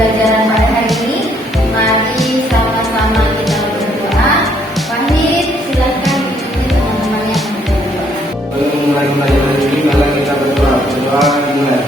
pembelajaran pada hari ini. Mari sama-sama kita berdoa. Wahid, silakan ikuti teman-teman yang berdoa. Mulai pembelajaran ini, maka kita berdoa. Berdoa dimulai.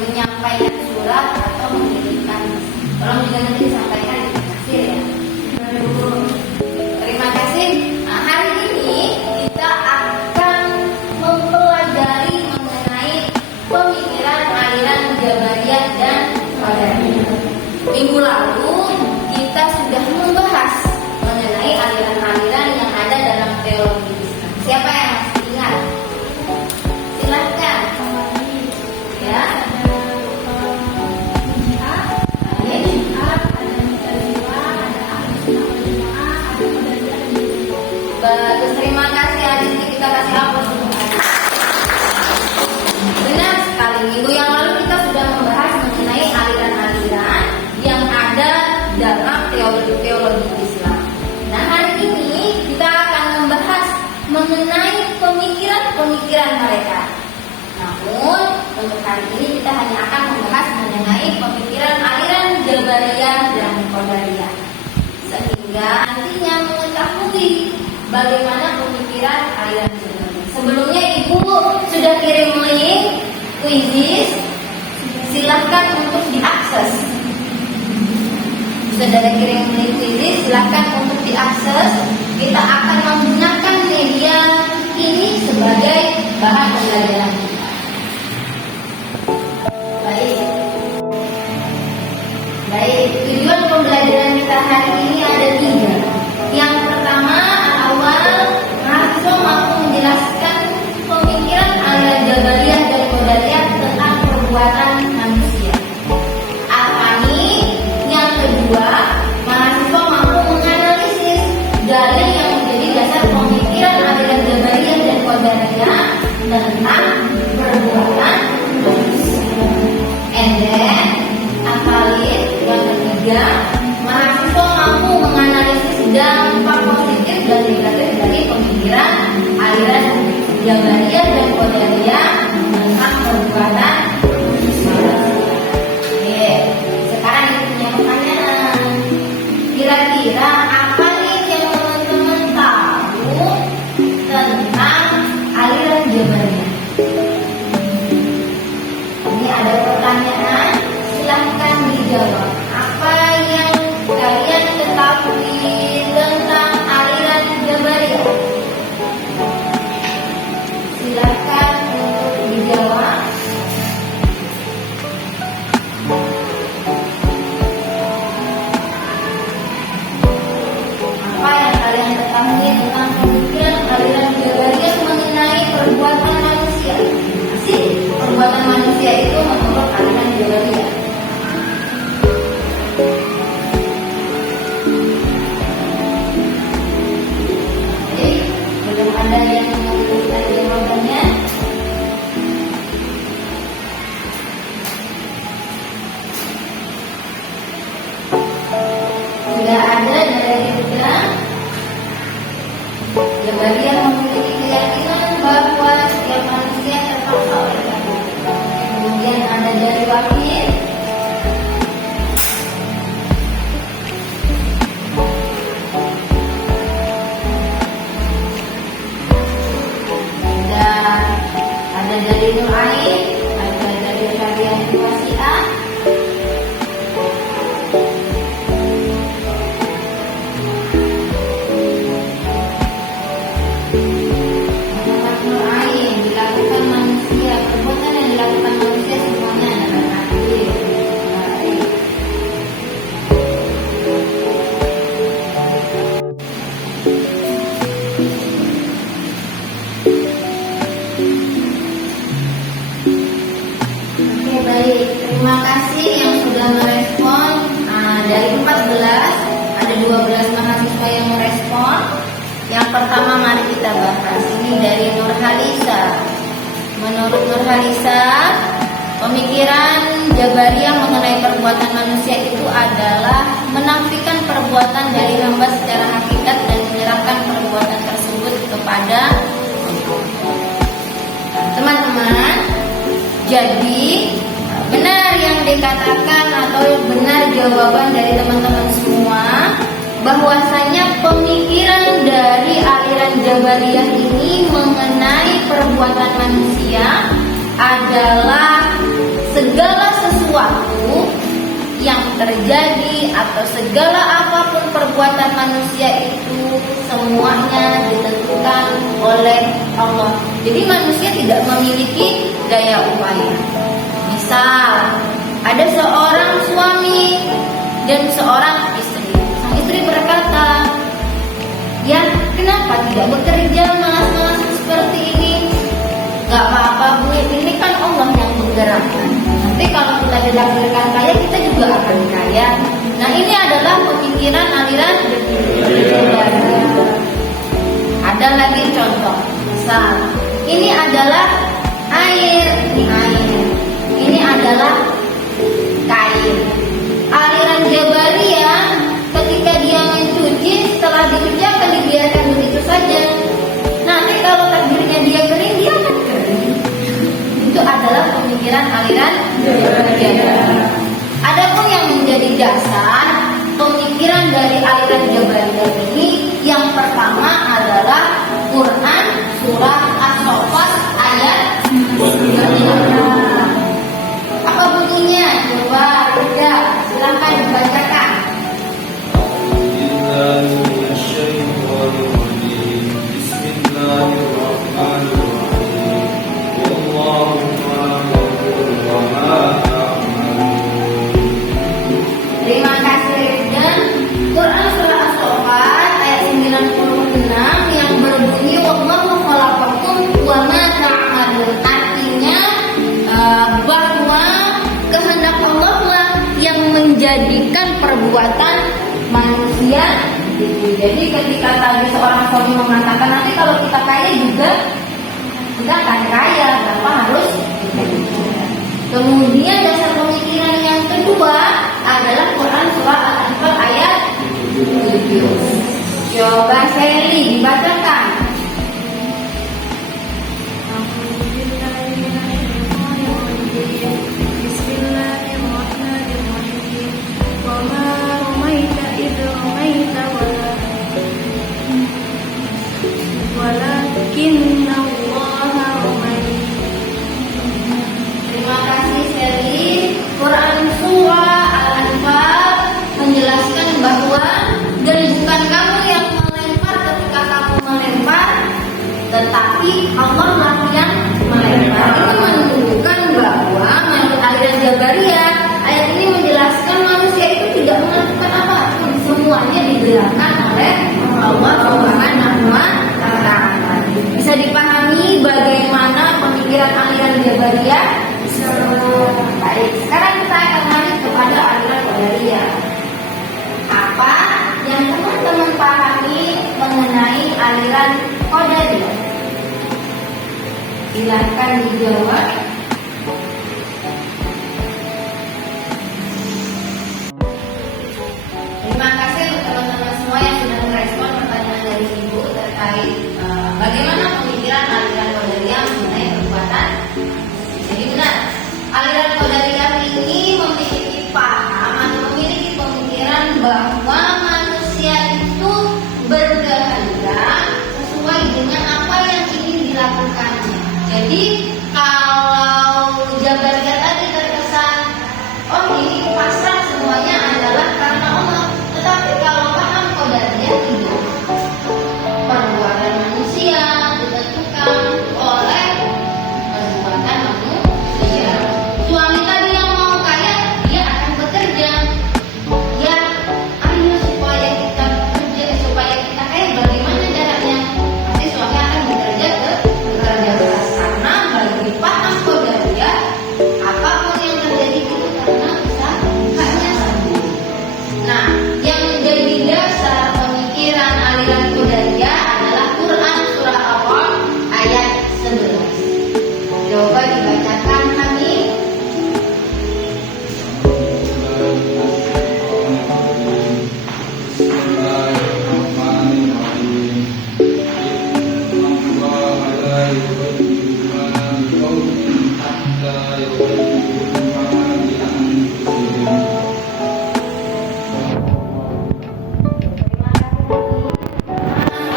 Menyampaikan surat atau mengirimkan, tolong juga nanti disampaikan di hasil ya. Terima kasih. Nah, hari ini kita akan mempelajari mengenai pemikiran aliran Jabariyah dan Qadariyah. Minggu lalu kita sudah membahas mengenai aliran-aliran yang ada dalam teologi Islam. Siapa yang masih ingat? Silahkan. Ya. Bagus, terima kasih Aditi, kita kasih aplaus untuk Aditi. Benar sekali, minggu yang lalu kita sudah membahas mengenai aliran-aliran yang ada dalam teologi Islam. Nah, hari ini kita akan membahas mengenai pemikiran-pemikiran mereka. Namun, untuk hari ini kita hanya akan membahas mengenai pemikiran aliran Jabariyah dan Qadariyah, sehingga nantinya mengetahui bagaimana pemikiran aliran Jabariyah. Sebelumnya Ibu sudah kirim link kuisis, silahkan untuk diakses. Sudah kirim link kuisis, silahkan untuk diakses. Kita akan menggunakan media ini sebagai bahan pembelajaran kita. Baik, tujuan pembelajaran kita hari ini ada 3. Yang pertama, awal mahasiswa mampu menjelaskan pemikiran aliran Jabariyah dan Qadariyah tentang perbuatan manusia. Apa nih? Yang kedua, mahasiswa mampu menganalisis dalil yang menjadi dasar pemikiran aliran Jabariyah dan Qadariyah tentang perbuatan manusia. And then, apalagi yang ketiga, mahasiswa mampu menganalisis dampak positif dan negatif dari pemikiran aliran Jabariyah dan Qadariyah tentang perbuatan manusia. Oke, sekarang kita punya pertanyaan. Kira-kira apa nih yang teman-teman tahu tentang aliran Jabariyah? Ini ada pertanyaan, silahkan dijawab. Apa yang kalian ketahui tentang aliran Jabariyah? Silahkan untuk dijawab. Apa yang kalian ketahui tentang pemikiran aliran Jabariyah mengenai perbuatan manusia? Asik, perbuatan manusia itu menurut aliran Jabariyah. Belum ada yang menuliskan jawaban. Jabariyah memiliki keyakinan bahwa setiap manusia terpaksa oleh takdir. Kemudian ada dari Wahid. Ada dari Nur Ain, ada dari Syariah Wasi'ah. Menurut Nur Ain, dilakukan manusia, perbuatan yang dilakukan manusia semuanya adalah takdir. Baik. Oke, baik. Terima kasih yang sudah merespon. Dari 14 ada 12 mahasiswa yang merespon. Yang pertama mari kita bahas. Ini dari Nur Halisa. Menurut Nur Halisa, pemikiran Jabariyah mengenai perbuatan manusia itu adalah menafikan perbuatan dari hamba secara hakikat dan menyerahkan perbuatan tersebut kepada Allah. Teman-teman, jadi benar yang dikatakan atau benar jawaban dari teman-teman semua, bahwasanya pemikiran dari aliran Jabariyah ini mengenai perbuatan manusia adalah segala sesuatu yang terjadi atau segala apapun perbuatan manusia itu semuanya ditentukan oleh Allah. Jadi manusia tidak memiliki daya upaya. Misal ada seorang suami dan seorang istri. Sang istri berkata, "Ya, kenapa tidak bekerja malas-malas seperti ini?" Gak apa-apa Bu, ini kan Allah yang menggerakkan. Nanti kalau kita ditakdirkan kaya, kita juga akan kaya. Nah, ini adalah pemikiran aliran Jabariyah. Ada lagi contoh. Misal, ini adalah air, ini air. Ini adalah kain. Aliran Jabariyah ketika dia mencuci, setelah dicuci akan dibiarkan begitu saja. Nanti kalau takdirnya dia kering, dia akan kering. Itu adalah pemikiran aliran Jabariyah. Adapun yang menjadi dasar pemikiran dari aliran Jabariyah ini, yang pertama adalah Quran surah As-Saffat ayat 9. Apa bunyinya? Coba Rida, silakan dibacakan. Terima kasih Rida. Quran surah As-Saffat ayat 96 yang berbunyi wallahu khalaqakum wa ma ta'malun. Artinya bahwa kehendak Allah lah yang menjadikan perbuatan manusia itu. Jadi ketika tadi seorang suami mengatakan nanti kalau kita kaya juga kita akan kaya, kenapa harus kita juga. Kemudian dasar pemikiran yang kedua adalah Quran surah Al-Anfal ayat 7. Coba Sally dibacakan. Terima kasih Sally. Quran surah Al-Anfal menjelaskan bahwa dan bukan kamu yang melempar ketika kamu melempar, tetapi Allah lah yang melempar. Itu menunjukkan bahwa menurut aliran Jabariyah, ayat ini menjelaskan manusia itu tidak melakukan apapun, semuanya digerakkan oleh Allah Subhanahu wa Ta'ala. Bisa dipahami bagaimana pemikiran aliran Jabariyah? Baik, sekarang kita akan lanjut kepada aliran Qadariyah. Apa yang teman-teman pahami mengenai aliran Qadariyah? Silakan dijawab. Terima kasih untuk teman-teman semua yang sudah merespon pertanyaan dari Ibu terkait Bagaimana pemikiran aliran Qadariyah mengenai perbuatan? Jadi benar, aliran Qadariyah ini memiliki paham atau memiliki pemikiran bahwa manusia itu berkehendak sesuai dengan apa yang ingin dilakukannya. Jadi kalau Jabariyah tadi terkesan, oh ini pasrah semuanya adalah karena Allah. Tetapi kalau paham Qadariyah tidak. Perbuatan manusia ditentukan oleh perbuatan manusia. Suami tadi yang mau kaya, dia akan bekerja. Ya, ayo supaya kita kerja, supaya kita kaya. Bagaimana caranya? Pasti suami akan bekerja keras karena bagi paham Qadariyah, apapun yang terjadi itu karena usahanya sendiri. Nah, yang menjadi dasar pemikiran aliran Qadariyah adalah Quran surah Awal ayat 11. Coba dibacakan kami.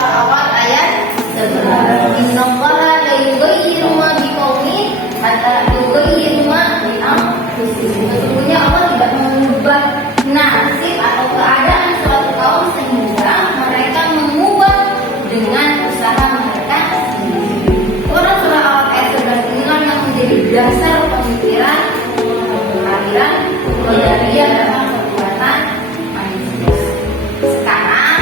Awal ayat 11. Innallaha la yughayyiru ma biqaumin hatta yughayyiru ma bi anfusihim. Sesungguhnya Allah tidak mengubah nasib atau keadaan suatu kaum sehingga mereka mengubah dengan usaha mereka sendiri. Quran surah Awal ayat 11 inilah yang menjadi dasar pemikiran aliran Qadariyah dalam perbuatan manusia. Sekarang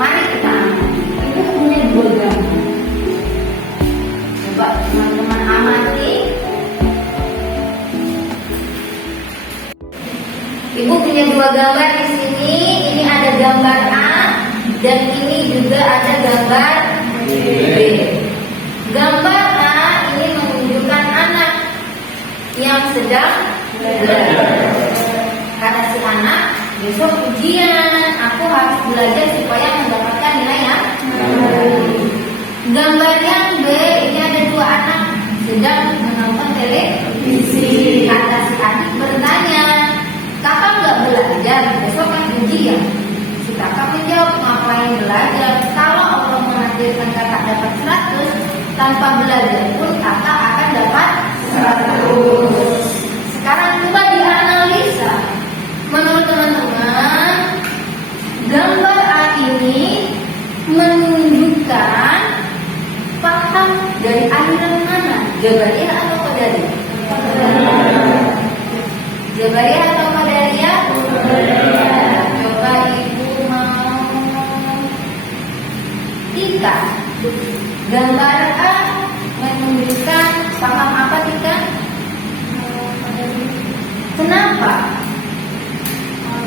mari kita amati. Itu punya dua gambar. Coba teman-teman amati. Ibu punya dua gambar di sini. Ini ada gambar A dan ini juga ada gambar B. Gambar A ini menunjukkan anak yang sedang belajar. Kata si anak, besok ujian, aku harus belajar supaya mendapatkan nilai yang baik. Gambar yang B, ini ada dua anak sedang menonton televisi. Kata si adik bertanya, kakak nggak belajar, besok kan ujian. Si kakak menjawab, ngapain belajar? Kalau Allah menakdirkan kakak dapat 100, tanpa belajar pun kakak akan dapat 100. Sekarang coba dianalisa. Menurut teman-teman, gambar A ini menunjukkan paham dari aliran mana? Jabariyah atau Qadariyah? Jabariyah atau Qadariyah? Coba ibu mau Tika. Gambar A menunjukkan paham apa Tika? Kenapa?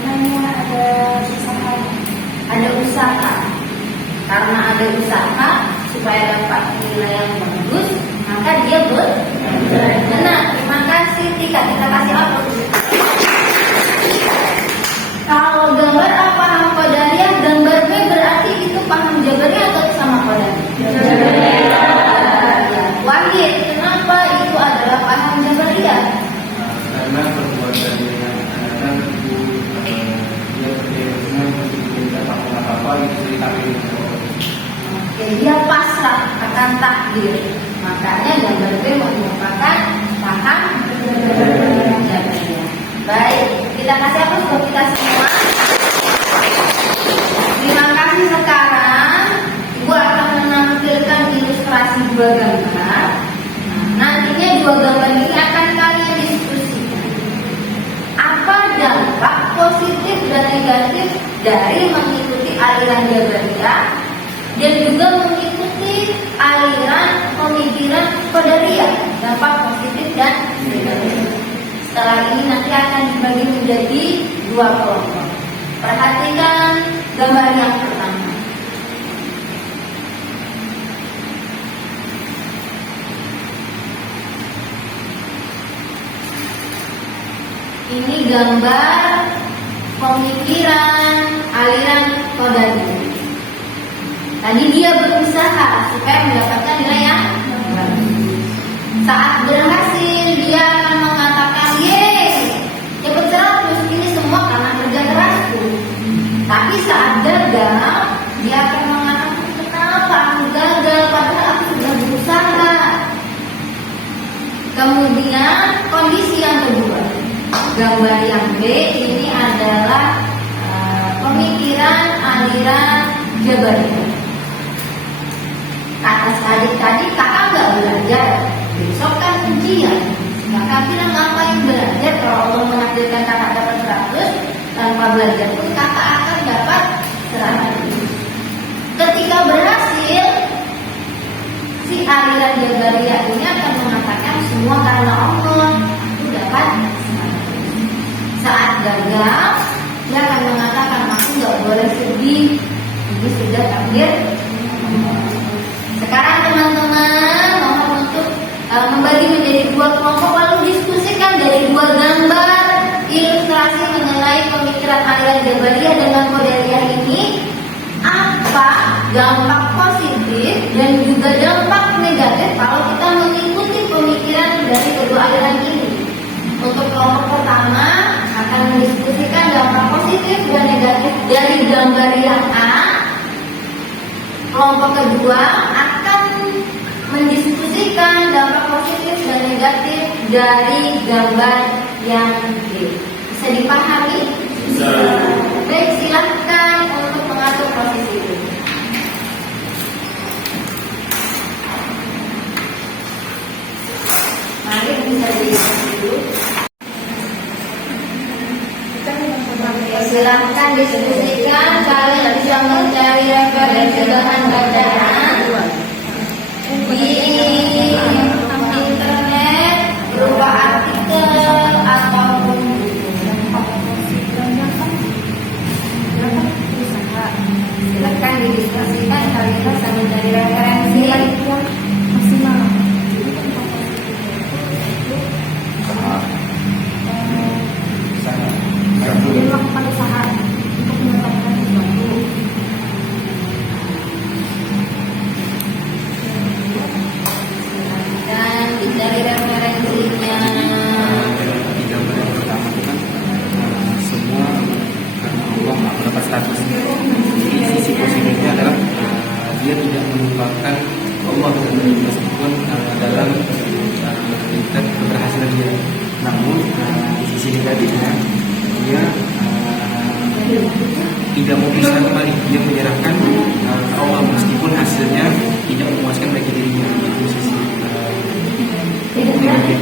Karena ada usaha. Ada usaha. Karena ada usaha supaya dapat nilai yang bagus, maka dia belajar. Benar. Terima kasih Tika. Kita kasih apa? Kalau gambar A paham Qadariyah, gambar B berarti itu paham Jabariyah atau sama Qadariyah? Wahid, kenapa itu adalah paham Jabariyah? Karena perbuatan yang akan dia apa-apa itu ditakdir. Oke, dia pasrah akan takdir. Makanya gambar B merupakan paham Jabariyah. Baik, kita kasih apa buat kita semua? Terima kasih. Sekarang Ibu akan menampilkan ilustrasi dua gambar. Nantinya dua gambar ini akan kalian diskusikan. Apa dampak positif dan negatif dari mengikuti aliran Jabariyah dan juga mengikuti aliran pemikiran Qadariyah? Dampak positif dan negatif. Setelah ini nanti akan dibagi menjadi dua kelompok. Perhatikan gambar yang pertama. Ini gambar pemikiran aliran Qadariyah. Tadi dia berusaha supaya gambar yang B ini adalah pemikiran aliran Jabariyah. Kata tadi kakak nggak belajar, besok kan ujian. Kakak bilang ngapain belajar kalau Allah menakdirkan kakak dapat 100, tanpa belajar pun kakak akan dapat 100. Ketika berhasil, si aliran Jabariyah ini akan mengatakan semua karena Allah, itu dapat 100. Saat gagal, dia akan mengatakan aku nggak boleh sedih, ini sudah takdir. Sekarang teman-teman mohon untuk membagi menjadi 2 kelompok lalu diskusikan dari 2 gambar ilustrasi mengenai pemikiran aliran Jabariyah dengan Qadariyah ini, apa dampak positif dan juga dampak negatif kalau kita mengikuti pemikiran dari kedua aliran ini. Untuk kelompok pertama akan mendiskusikan dampak positif dan negatif dari gambar yang A. Kelompok kedua akan mendiskusikan dampak positif dan negatif dari gambar yang B. Bisa dipahami? Bisa. Baik, silahkan untuk mengatur posisi ini. Mari bisa dilihat dulu. Silahkan diskusikan, kalian bisa mencari referensi bahan bacaan di internet berupa artikel ataupun silahkan didiskusikan, kalian bisa mencari referensi maksimal. Melakukan usaha untuk mendapatkan sesuatu. Dan dari referensinya. Di gambar yang pertama itu kan semua karena Allah mendapat 100. Jadi sisi positifnya adalah dia tidak melupakan Allah meskipun dalam tingkat keberhasilan dia. Namun di sisi negatifnya dia tidak mau bisa kembali, dia menyerahkan Allah meskipun hasilnya tidak memuaskan bagi dirinya. Itu sisi negatif.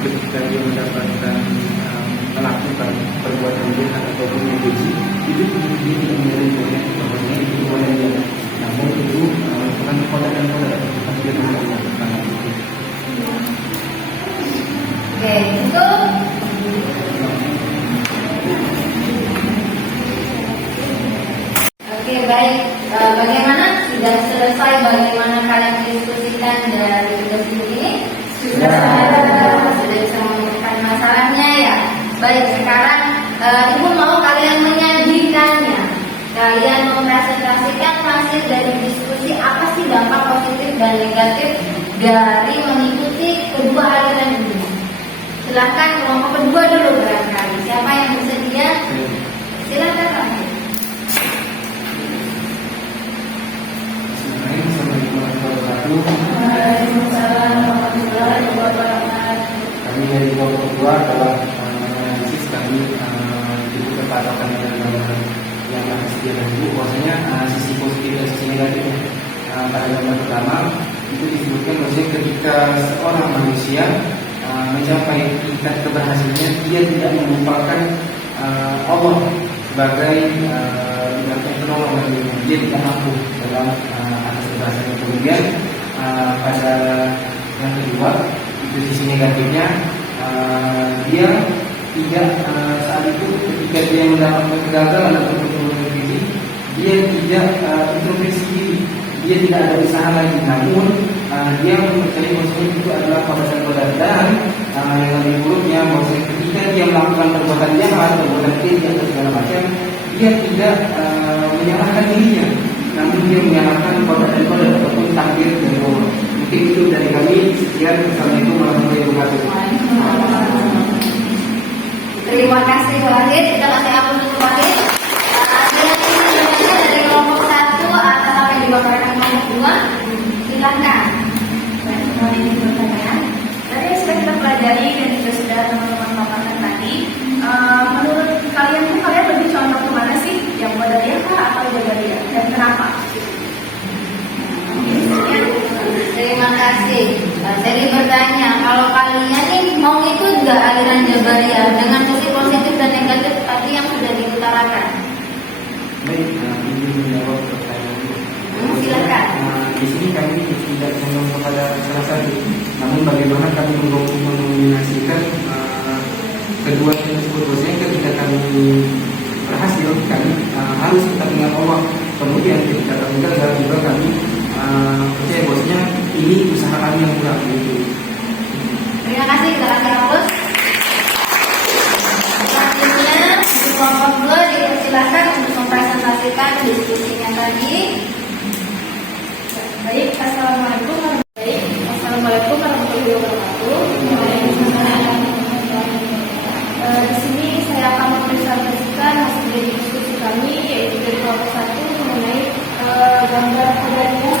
Ketika dia mendapatkan melakukan perbuatan jahat ataupun keji, itu kemudian tidak menerima bahwasanya itu boleh dia. Namun itu bukan kodar dan kodar, bukan dia melakukan itu. Oke, itu. Oke, baik. Bagaimana? Sudah selesai bagaimana kalian diskusikan dari tugas ini? Sudah bisa menemukan masalahnya ya. Baik, sekarang Ibu mau kalian menyajikannya. Kalian mempresentasikan hasil dari diskusi apa sih dampak positif dan negatif dari mengikuti kedua aliran ini. Silakan kelompok kedua dulu barangkali. Siapa yang bersedia? Silakan Pak. Kami dari kelompok kedua adalah menganalisis kami ibu kepatakan yang sedia dan ibu bahwasanya sisi positif dan sisi negatifnya. Pada gambar pertama itu disebutkan bahwasanya ketika seorang manusia mencapai tingkat keberhasilan, dia tidak melupakan Allah sebagai penolong bagi dia, tidak mampu dalam atas keberhasilan. Kemudian pada yang kedua, itu sisi negatifnya, dia tidak saat itu ketika dia mendapatkan kegagalan atau penurunan diri, dia tidak introspeksi diri, dia tidak ada usaha lagi, namun dia mempercayai bahwasanya itu adalah proses dan yang lebih buruknya bahwasanya ketika dia melakukan perbuatan jahat, perbuatan keji atau segala macam, dia tidak menyalahkan dirinya, namun dia menyalahkan kodrat ataupun takdir dari Allah. Mungkin itu dari kami. Sekian. Assalamualaikum warahmatullahi wabarakatuh. Terima kasih Wahid. Kita kasih aplaus untuk Wahid. Ada yang ingin bertanya dari kelompok 1 atau apa yang dibawakan kelompok 2? Silakan. Semua ini bertanya. Tadi yang sudah kita pelajari dan juga sudah teman-teman paparkan tadi, menurut kalian tuh kalian lebih condong kemana sih? Yang Qadariyah kah atau Jabariyah? Dan kenapa? Terima kasih. Jadi bertanya, kalau kalian nih mau ikut nggak aliran Jabariyah dengan sisi positif dan negatif tadi yang sudah diutarakan? Baik, ini menjawab pertanyaan itu. Silakan. Di sini kami tidak condong kepada salah satu, namun bagaimana kami mengombinasikan kedua tersebut. Maksudnya ketika kami berhasil, kami harus tetap ingat Allah. Kemudian ketika kami gagal juga kami percaya bahwasanya ini usaha kami yang kurang gitu. Terima kasih, kita kasih aplaus. Selanjutnya di kelompok 2 dipersilakan untuk mempresentasikan diskusinya tadi. Baik, Assalamualaikum warahmatullahi wabarakatuh. Di sini saya akan mempresentasikan hasil dari diskusi kami, yaitu dari kelompok 1 mengenai gambar Qadariyah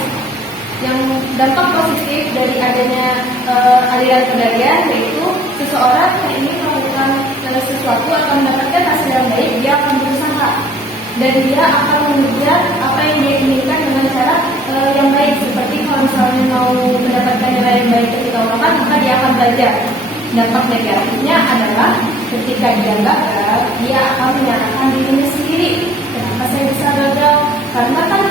yang dampak positif dari adanya aliran Qadariyah, yaitu seseorang yang ingin melakukan sesuatu atau mendapatkan hasil yang baik, dia akan berusaha dan dia akan mengejar apa yang dia inginkan dengan cara yang baik. Seperti kalau misalnya mau mendapatkan nilai yang baik ketika ulangan, maka dia akan belajar. Dampak negatifnya adalah ketika dia gagal, dia akan menyalahkan dirinya sendiri. Kenapa saya bisa gagal? Karena kan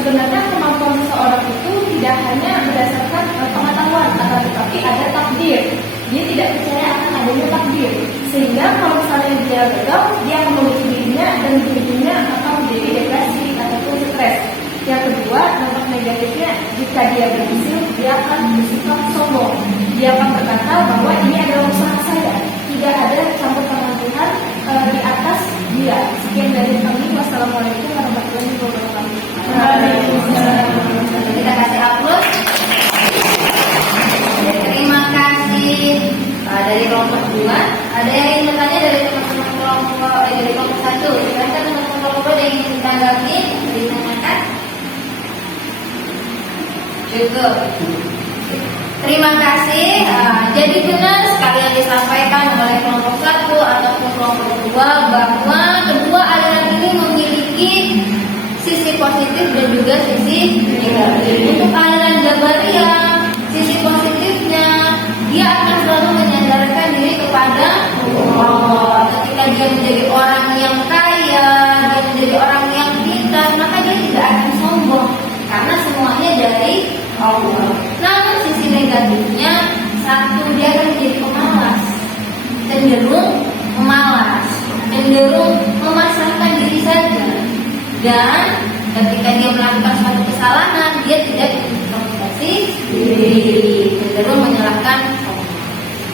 sebenarnya kemampuan seseorang itu tidak hanya berdasarkan pengetahuan, tetapi ada takdir. Dia tidak percaya akan adanya takdir, sehingga kalau misalnya dia gagal, dia akan membenci dirinya dan dirinya akan menjadi depresi ataupun stres. Yang kedua, dampak negatifnya, jika dia berhasil, dia akan bersifat sombong. Dia akan berkata bahwa ini adalah usaha saya, tidak ada campur tangan Tuhan di atas dia. Sekian dari kami. Wassalamualaikum warahmatullahi wabarakatuh. Kita kasih aplaus. Terima kasih. Dari kelompok 2, ada yang ingin bertanya dari teman-teman kelompok 1? Silakan teman-teman kelompok 2 yang ingin ditanggapi, ditanyakan. Cukup. Terima kasih. Jadi benar sekali yang disampaikan oleh kelompok 1 ataupun kelompok 2 bahwa kedua aliran ini memiliki sisi positif dan juga sisi negatif. Untuk aliran Jabariyah, sisi positifnya dia akan selalu menyandarkan diri kepada Allah. Ketika dia menjadi orang yang kaya, dia menjadi orang yang pintar, maka dia tidak akan sombong karena semuanya dari Allah. Namun sisi negatifnya, satu, dia akan menjadi pemalas, cenderung memalas, cenderung memasrahkan diri saja, dan ketika dia melakukan suatu kesalahan, dia tidak introspeksi diri, cenderung menyalahkan Allah.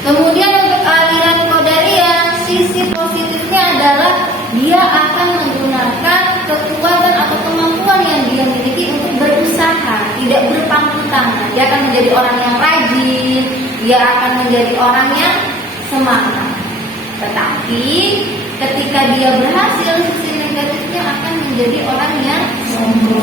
Kemudian untuk aliran Qadariyah, sisi positifnya adalah dia akan menggunakan kekuatan atau kemampuan yang dia miliki untuk berusaha, tidak berpangku tangan. Dia akan menjadi orang yang rajin, dia akan menjadi orang yang semangat. Tetapi ketika dia berhasil, sisi negatifnya akan menjadi orang yang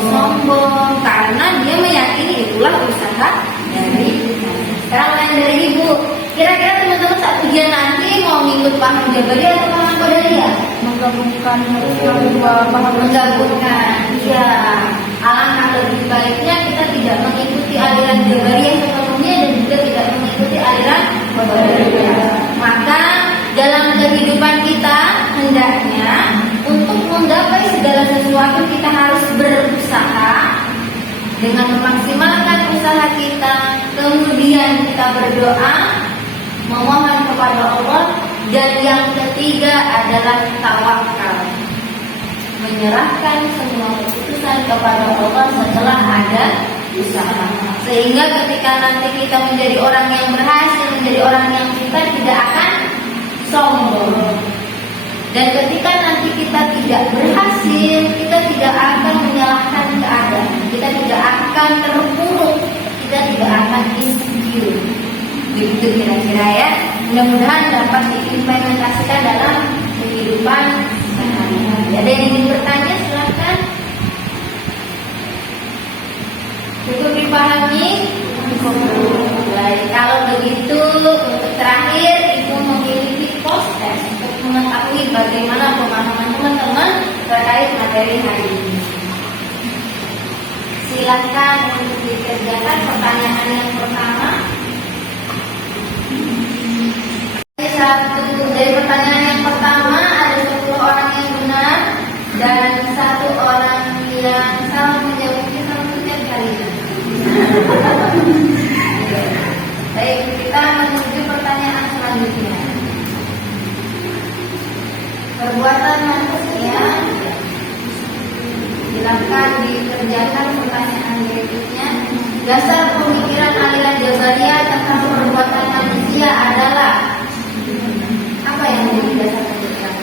sombong karena dia meyakini itulah usaha dari saya. Sekarang lain dari ibu, kira-kira teman-teman saat ujian nanti mau ngikut paham Jabariyah atau paham Qadariyah? Menggabungkan dua paham. Menggabungkan, iya. Alangkah lebih baiknya kita tidak mengikuti aliran Jabariyah sepenuhnya dan juga tidak mengikuti aliran Qadariyah. dengan memaksimalkan usaha kita, kemudian kita berdoa, memohon kepada Allah, dan yang ketiga adalah tawakal, menyerahkan semua keputusan kepada Allah setelah ada usaha. Sehingga ketika nanti kita menjadi orang yang berhasil, menjadi orang yang pintar, tidak akan sombong. Dan ketika nanti kita tidak berhasil, kita tidak akan menyalahkan keadaan, kita tidak akan terpuruk, kita tidak akan insecure. Begitu kira-kira ya. Mudah-mudahan dapat diimplementasikan dalam kehidupan sehari-hari. Ada yang ingin bertanya, silakan. Cukup dipahami? Baik, kalau begitu untuk terakhir Ibu memiliki poster untuk mengetahui bagaimana pemahaman teman-teman terkait materi hari ini. Silakan untuk dikerjakan pertanyaan yang pertama. Dari pertanyaan yang pertama ada 10 orang yang benar dan 1 orang yang salah menjawabnya setiap kali. Baik, kita menuju pertanyaan selanjutnya. Perbuatan manusia. Silakan dikerjakan pertanyaan berikutnya. Dasar pemikiran aliran Jabariyah tentang perbuatan manusia adalah apa yang menjadi dasar pemikiran?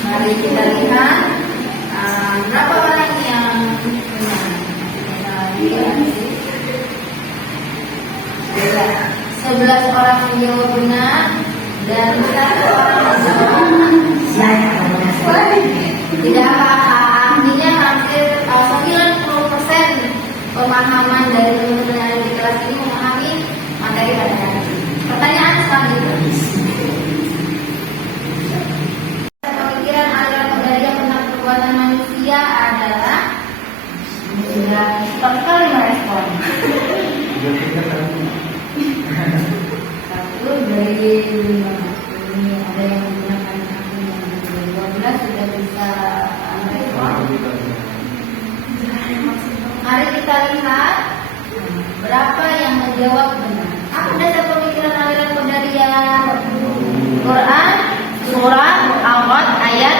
Mari kita lihat berapa orang yang benar. 11 orang menjawab benar dan 1 orang menjawab salah. Tidak apa-apa, artinya hampir 90% pemahaman dari teman-teman di kelas ini memahami materi pada hari ini. Pertanyaan selanjutnya. Pemikiran aliran Qadariyah tentang perbuatan manusia adalah sudah total 5 respon. Satu dari 5 ini ada yang menggunakan akun yang 12 sudah bisa respon. Mari kita lihat berapa yang menjawab benar. Apa dasar pemikiran aliran Qadariyah? Quran surah Al-Qad ayat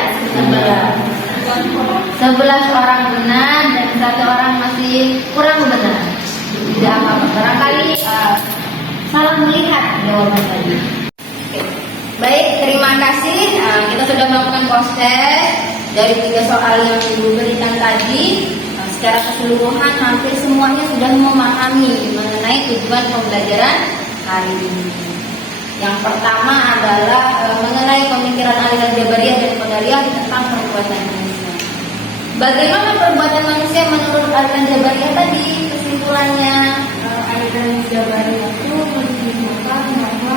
11 orang benar dan 1 orang masih kurang benar. Tidak apa-apa, barangkali salah melihat jawaban tadi. Baik, terima kasih. Kita sudah melakukan proses dari 3 soal yang diberikan tadi. Secara keseluruhan hampir semuanya sudah memahami mengenai tujuan pembelajaran hari ini. Yang pertama adalah mengenai pemikiran aliran Jabariyah dan Qadariyah tentang perbuatan manusia. Bagaimana perbuatan manusia menurut aliran Jabariyah tadi? Kesimpulannya, aliran Jabariyah itu menunjukkan bahwa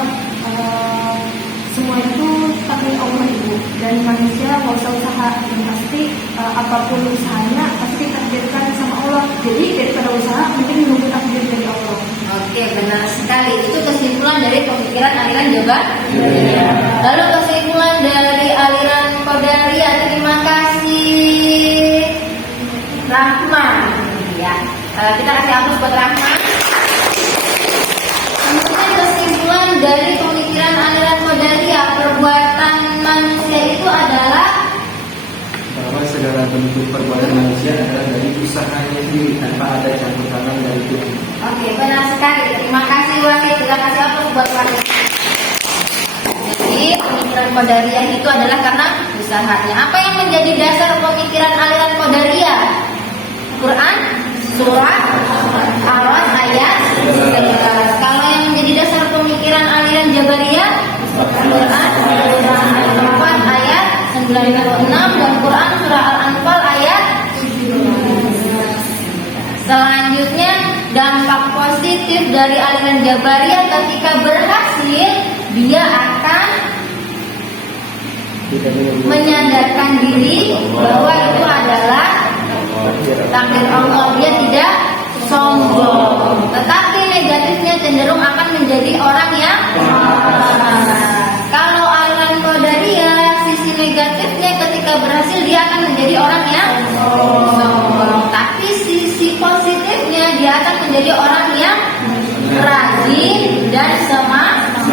semua itu takdir Allah Ibu, dan manusia nggak usah usaha, yang pasti apapun usahanya pasti ditakdirkan sama Allah. Jadi daripada usaha mungkin menunggu takdir dari Allah. Oke, benar sekali. Itu kesimpulan dari pemikiran aliran Jabariyah. Lalu kesimpulan dari aliran Qadariyah. Terima kasih, Rahman. Ya, kita kasih aplaus buat Rahman. Kemudian kesimpulan dari pemikiran aliran Qadariyah, perbuatan manusia itu adalah bahwa segala bentuk perbuatan manusia adalah dari usahanya sendiri tanpa ada campur tangan dari Tuhan. Oke, benar sekali. Terima kasih Wahid. Kita kasih aplaus buat Wahid. Jadi pemikiran Qadariyah itu adalah karena usahanya. Apa yang menjadi dasar pemikiran aliran Qadariyah? Quran surah Al-Qad ayat 11. Kalau yang menjadi dasar pemikiran aliran Jabariyah, Quran surah Al-Qad ayat 96 dan Quran surah Al-Anfal ayat 17. Selanjutnya, dampak positif dari aliran Jabariyah ketika berhasil, dia akan menyadarkan diri bahwa itu adalah takdir Allah, dia tidak sombong. Tetapi negatifnya cenderung akan menjadi orang yang kalau aliran Qadariyah, sisi negatifnya ketika berhasil dia akan menjadi orang yang sombong. Tapi sisi positifnya dia akan menjadi orang yang rajin dan semangat.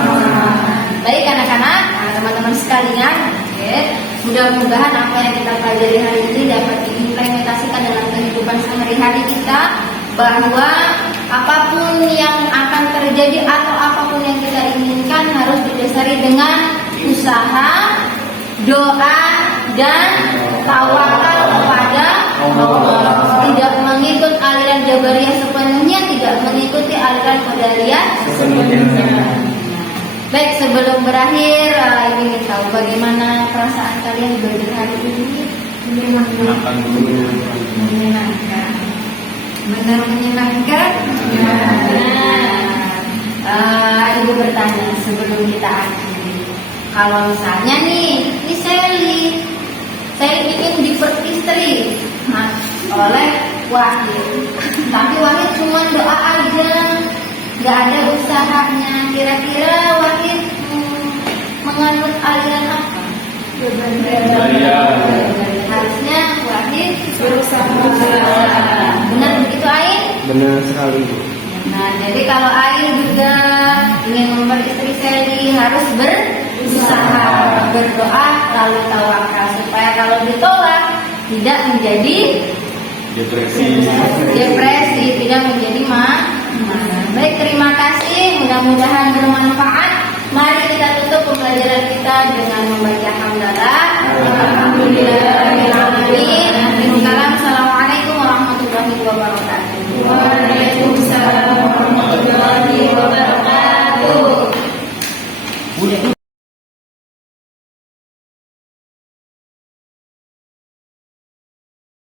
Baik anak-anak, teman-teman sekalian, mudah-mudahan apa yang kita pelajari hari ini dapat diimplementasikan dalam kehidupan sehari-hari kita, bahwa apapun yang akan terjadi atau apapun yang kita inginkan harus didasari dengan usaha, doa, dan tawakal kepada Allah. Tidak mengikut aliran Jabariyah sepenuhnya, tidak mengikuti aliran Qadariyah sepenuhnya. Baik, sebelum berakhir, ingin tahu bagaimana perasaan kalian belajar hari ini? Menyenangkan. Benar menyenangkan? Ibu bertanya sebelum kita akhiri. Kalau misalnya nih, ini saya ingin diperistri oleh Wahid, tapi Wahid cuma doa aja, nggak ada usahanya. Kira-kira Wahid menganut aliran apa? Harusnya Wahid berusaha. Benar begitu, Ain? Benar sekali. Nah, jadi kalau Ain juga ingin memperistri Sally harus berusaha, berdoa, lalu tawakal supaya kalau ditolak tidak menjadi depresi, tidak menjadi marah. Baik, terima kasih. Mudah-mudahan bermanfaat. Mari kita tutup pembelajaran kita dengan membaca